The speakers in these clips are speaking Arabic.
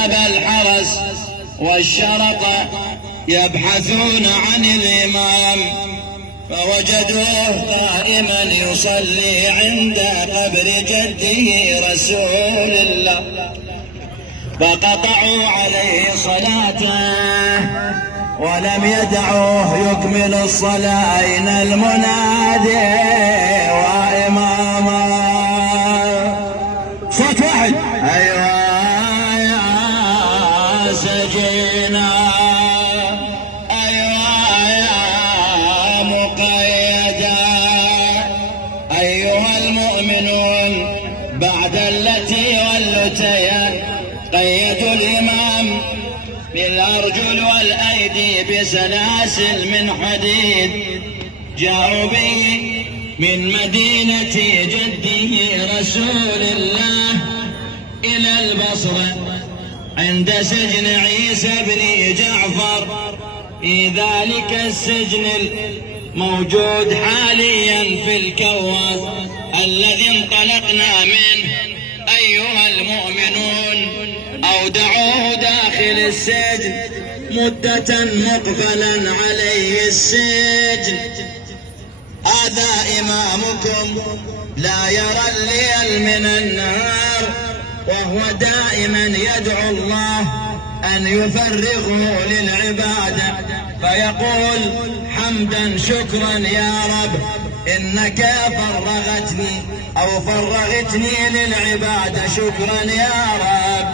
ذهب الحرس والشرطة يبحثون عن الإمام، فوجدوه قائما يصلي عند قبر جده رسول الله، فقطعوا عليه صلاته ولم يدعوه يكمل الصلاة. أين المنادي وإماما؟ صوت واحد. أيوة يا سجينا، أيوة يا مقيدا، أيها المؤمنون بعد التي واللتين قيدوا الإمام بالأرجل والأيدي بسلاسل من حديد، جاءوا به من مدينة جده رسول الله إلى البصرة عند سجن عيسى بن جعفر، في ذلك السجن الموجود حاليا في الكواس الذي انطلقنا منه. أيها المؤمنون أودعوه داخل السجن مدة مقبلا عليه السجن. هذا إمامكم لا يرى الليل من النهار، وهو دائما يدعو الله أن يفرغه للعبادة، فيقول حمدا شكرا يا رب إنك فرغتني أو فرغتني للعبادة، شكرا يا رب.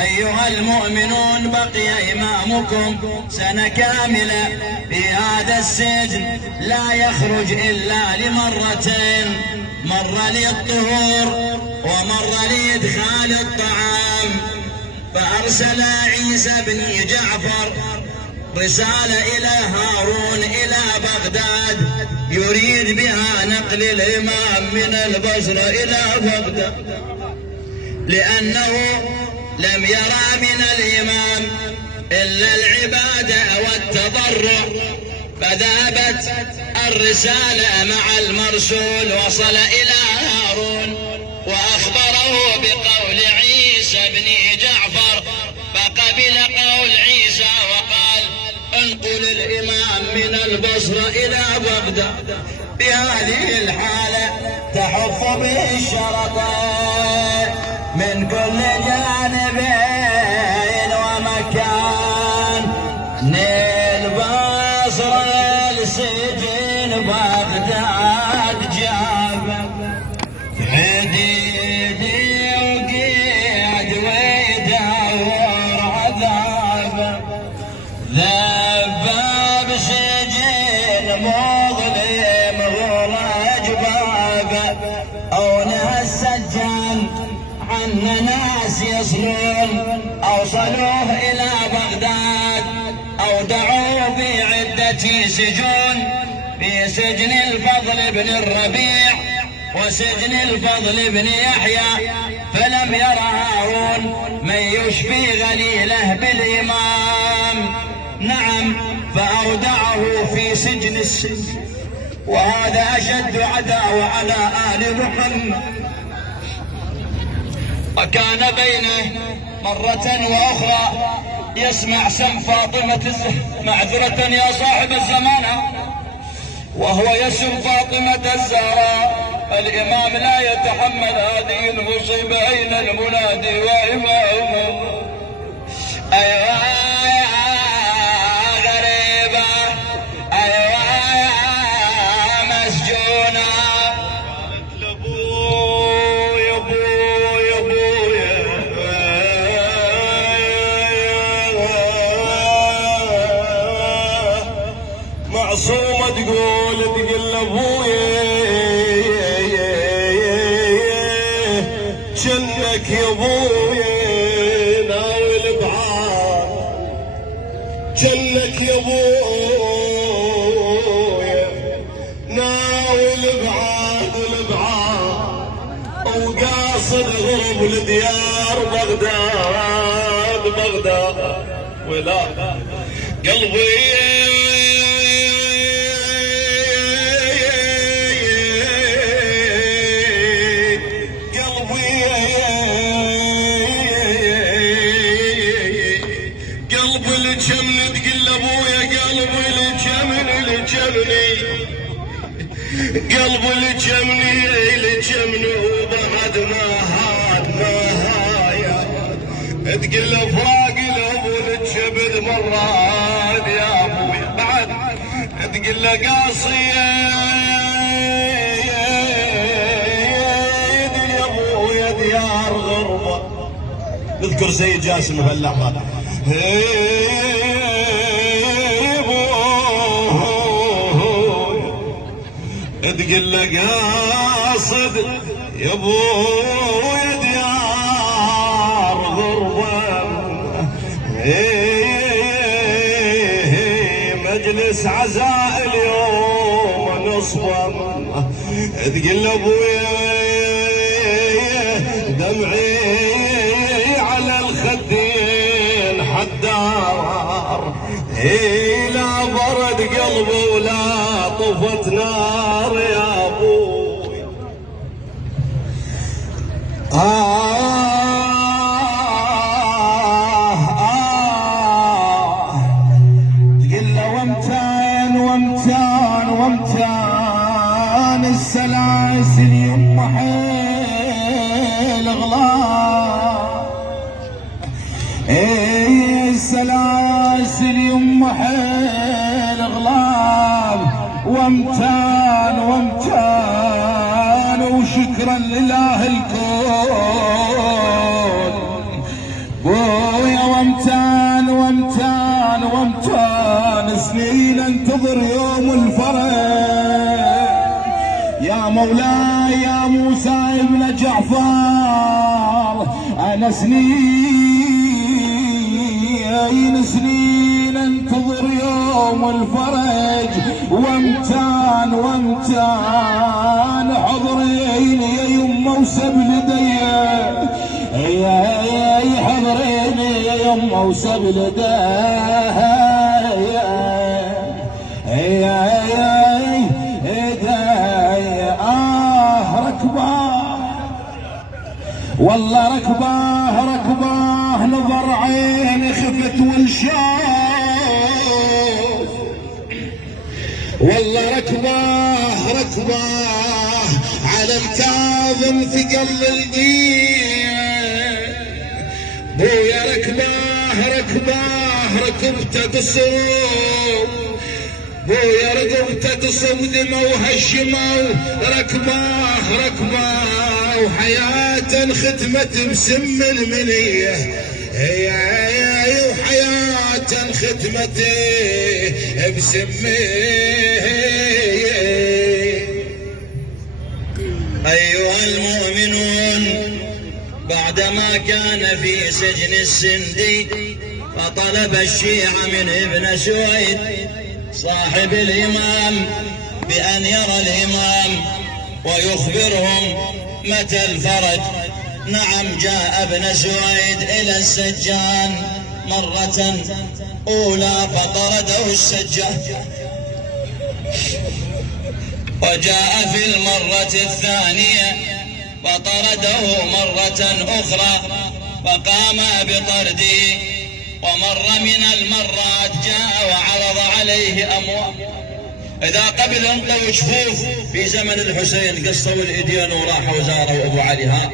أيها المؤمنون بقي إمامكم سنة كاملة في هذا السجن، لا يخرج إلا لمرتين، مرة للطهور ومرة لإدخال الطعام. فأرسل عيسى بن جعفر رسالة إلى هارون إلى بغداد يريد بها نقل الإمام من البصرة إلى بغداد، لأنه لم يرى من الإمام إلا العبادة والتضرع. فذهبت الرسالة مع المرسول، وصل إلى هارون وأخبره بقول عيسى بن جعفر، فقبل قول عيسى وقال انقل الإمام من البصرة إلى بغداد. في هذه الحالة تحف به الشرطة من كل جانبين ومكان، البصرة لسجن بغداد جاب حديدي وقيد ويدور عذاب، ذباب سجن مظلم غلج باب، أو ناس سجان عنا ناس يصلون أوصلوه إلى بغداد، أودعوه بعدة سجون، في سجن الفضل بن الربيع وسجن الفضل بن يحيى، فلم ير هارون من يشفي غليله بالإمام. نعم، فأودعه في سجن السجن، وهذا أشد عداوة على آل محمد. وكان بينه مرة وأخرى يسمع سم فاطمة الزهراء، معذرة يا صاحب الزمان، وهو يسم فاطمة الزهراء. الإمام لا يتحمل هذه المصيبة، أين المنادي وإمامه؟ أيوة يا غريبة، أيوة يا مسجونة، معصومة تقول لابويا شنك يا ابويا ناوي البعاد، شنك يا ابويا ناوي البعاد وقاصد غرب لديار بغداد ولا قلبي لجمني تقول ابويا قلبي لجمني قلبي لجمني وبعد ما هاد تقول فراق الابو للجبد مرات يا ابويا بعد تقول له قاصيه يا ابويا ديار غربه. نذكر سيد جاسم في اللحظه تقول له قاصد يا ابويا ديار غربه مجلس عزاء اليوم نصبه تقول له ابويا دمعي على الخدين حدار لا برد قلبي ولا طفت نار يا ابوي. تقول له وامتان السلاسل يم حيل غلاب السلاسل يم حيل غلاب وامتان وشكرا لله الكون بويا وامتان سنين انتظر يوم الفرج يا مولاي يا موسى ابن جعفر انا سنين انتظر يوم الفرج وامتان حضريني يا يمه وسبلدي حضريني يا يمه وسبلدي ركباه والله ركباه نظر عيني خفت والشاف والله ركباه على الكاظم ثقل الجيل بويا ركباه ركبته تصوب بويا ركبته تصوب دمه وهشمه ركباه وحياة ختمت بسم المنية وحياة ختمت بسم أيها المؤمنون بعدما كان في سجن السندي فطلب الشيعة من ابن سويد صاحب الإمام بأن يرى الإمام ويخبرهم متى الفرج. نعم جاء ابن سويد إلى السجان مرة أولى فطرده السجان وجاء في المرة الثانية فطرده مرة أخرى فقام بطرده ومر من المرات جاء وعرض عليه أموال. إذا قبل انطوا شفوف في زمن الحسين قصوا الإديان وراحوا زاروا أبو علي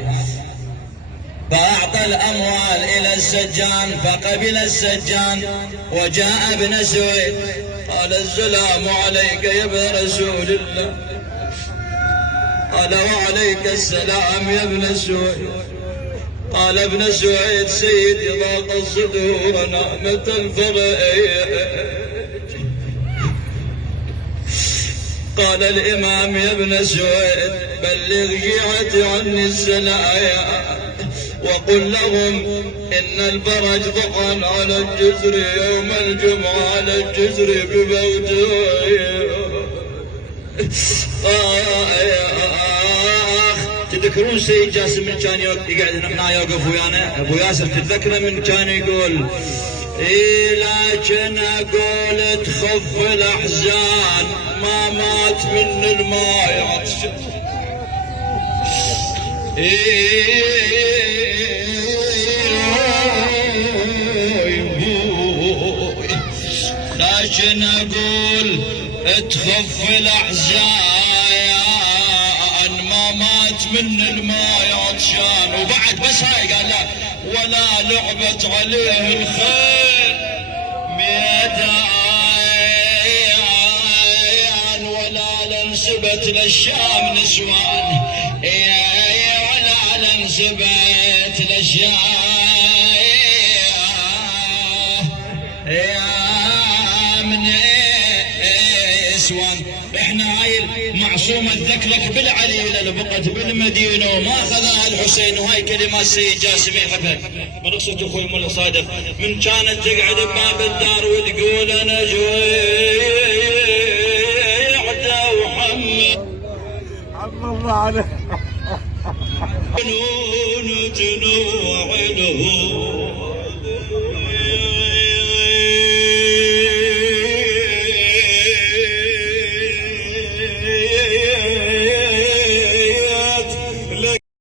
فأعطى الأموال إلى السجان فقبل السجان وجاء ابن سويد قال السلام عليك يا ابن رسول الله قال وعليك السلام يا ابن سويد قال ابن سويد سيدي ضاق الصدور نعمة الفرج. قال الإمام يا ابن سويد بلغ شيعتي عني السلايا وقل لهم إن الفرج طعن على الجزر يوم الجمعة على الجزر بموتوي. تذكرون سيد جاسم من كان يقعد هنا يوقف ويانا ابو ياسر تتذكره من كان يقول لكن اقول تخف الاحزان ما مات من الماء لكن اقول تخف الاحزان ما مات من الماء عطشان. وبعد بس هاي قال لا ولا لعبت عليه الخيل ميدان ولا لانسبت للشام نسوان ولا لانسبت للشام من اسوان. احنا هاي المعصومه تذكرك بالعلي اللي بقت بالمدينه وما اخذها الحسين. وهاي كلمات سيد جاسم يحبها من قصه اخوي ملا صادق من كانت تقعد بباب الدار وتقول انا جويعده وحمد الله عليك جنون تنوع له